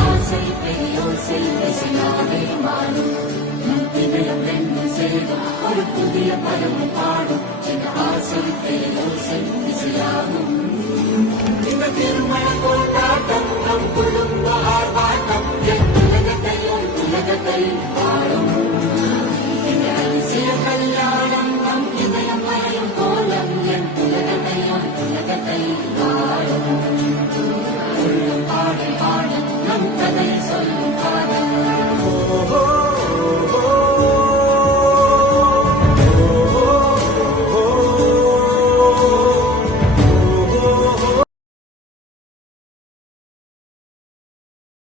ஆசை பெரியோசை இசையாவே மாறும் நம் இதயம் ரெண்டும் சேரும் ஒரு புதிய பருவம் பாடும் என் ஆசை பெரியோசை இசையாகும் இந்த திருமண கொண்டாட்டம் நம் குடும்ப ஆர்ப்பாட்டம் என் உலகத்தை வாழும் இந்த அதிசய கல்யாணம் நம் இதயம் மறையும் கோலம் என் உலகத்தை வாழும்